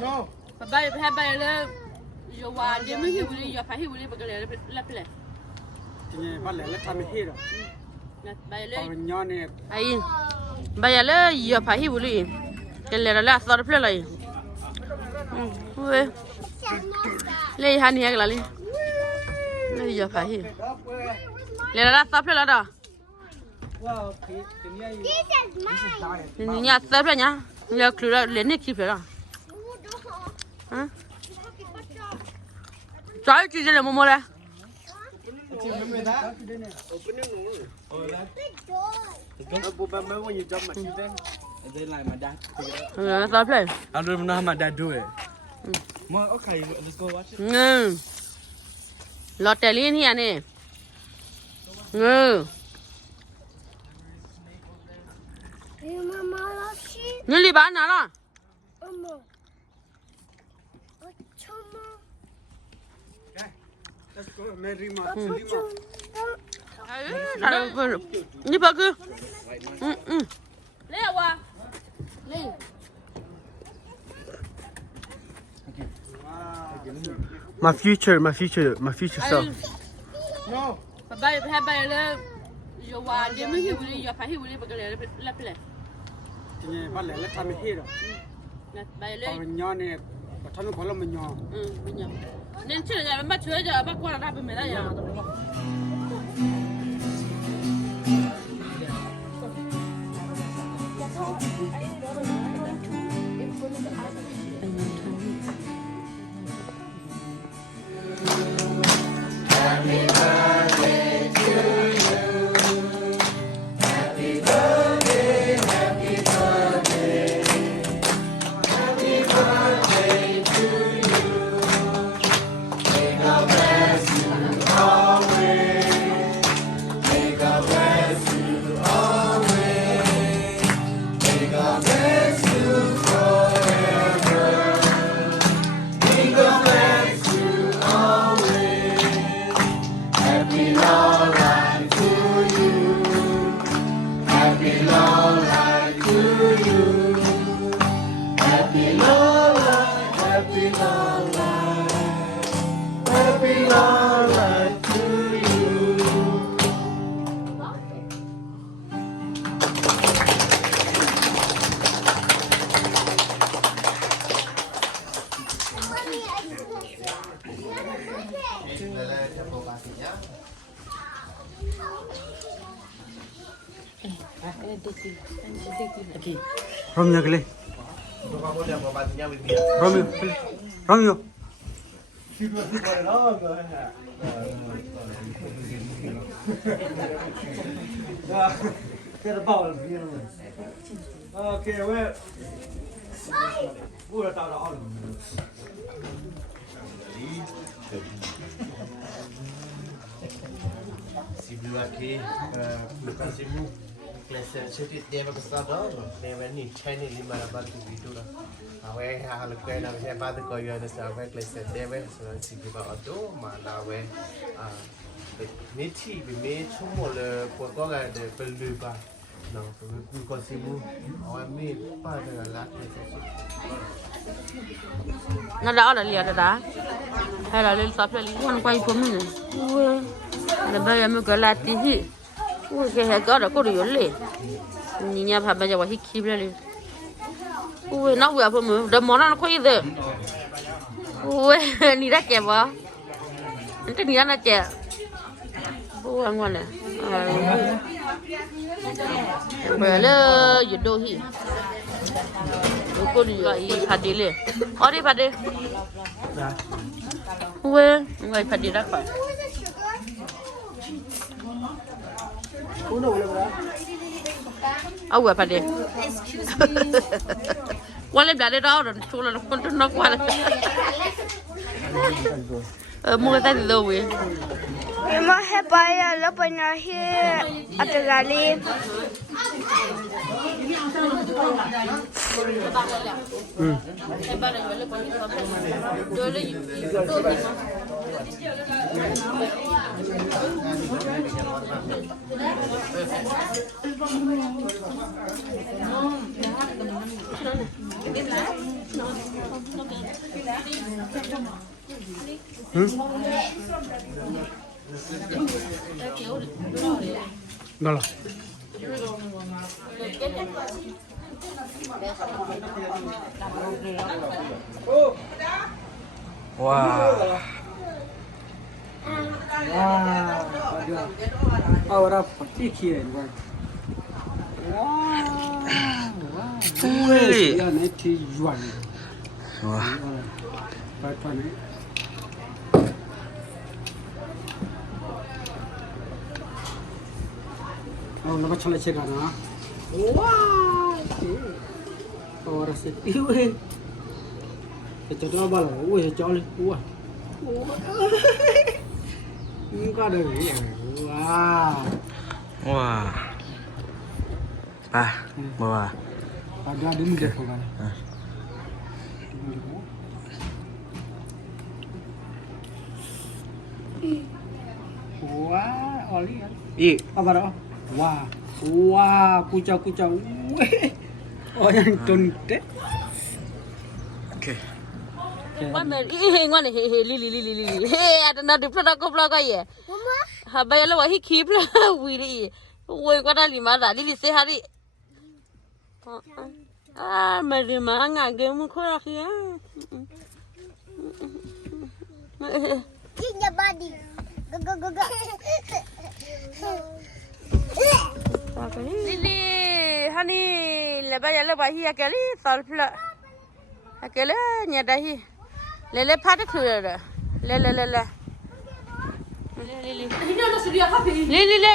No. Bye bye. You want them he will your pay will be leple. Let me hear. Nyone. Ay, vaya le your pay will in. Can let a last lot of play. Lay honey agly. Lay your pay. Let a last play ladder. Well, Nya sabanya. Ya klura le ne keep it. Huh? Try to get a momola. When you jump my teeth, they like my dad. Stop playing. I don't even know how my dad do it. Well, okay, let's go watch it. No. Lot in here, ne? No. Nearly banana. Let's go, Merima. Ni bagu. Lewa. Le. My future self. No. Bye bye. You want them he will your pay will be leple. Let me hear. Bye. Nyone. But I'm calling you. Nên chưa là bắt chuối giờ bắt qua là đáp bên đây à. Romeo, Romeo. Romeo. Get a ball of you. Okay, well. We're out of all of them. Si vous avez le casino, c'est des ambassadeurs, des venus Chinese in Malabar to be to away. I have a quaint of a bad go you understand where place at David, so si vous avez auto, Malawe, Niti, we made two more Pogoga de Beluba. No, because you or me, father, a lot. Nó đỏ là liệt rồi đó. Hay là lên sắp lên con quay của mình. Ui. Là bây giờ mình có là tí gì. Ui cái hệ có đó có điều lệ. Nhìn nhà phải bây giờ phải kịp lên. Ui nó vừa phải mình đâm món nó quay rồi. Ui đi ra chè vào. Cái gì nó chè. Ui ăn ngon này. Bây giờ giờ đồ gì. Cô đi gọi phạt đi liền. Ở đi phạt đi. Ui, người phạt đi ra khỏi. Ôi phạt đi. Qua lên đã đây đó rồi, chú là nó qua đây. Mua tay từ đâu vậy? Mà hết bay lớp bay nào hết ở từ gà đi. Đó là. Wow. Ahora pasti kira kan. Ui. Ya nanti jual. Wah. Apa ni? Oh, nama cakap cakap na. Wah. Orang setiap weh. Kita apa lah? Weh, jauh wah. Muka ada ni. Wah. Wah. Ah, wah. Ada ni dia kan. Wah, oli kan. Ih, Apa dah? Wah. Wah, kucau-kucau. Weh. Oh, yang tonte. okay. Ngoan mer, ngoan li. Ada nadi pula aku pula kau ye. Mama. Habis lo wahi kip lah, wili. Woi kau dah lima dah, li sehari. Meri mana gemu kau lagi ya? Kinya body. Go. Lili, hani lepas ya lepas hi akeli salpla. Akeli nyada hi. Lele pada kira. Le. Lili. Lili.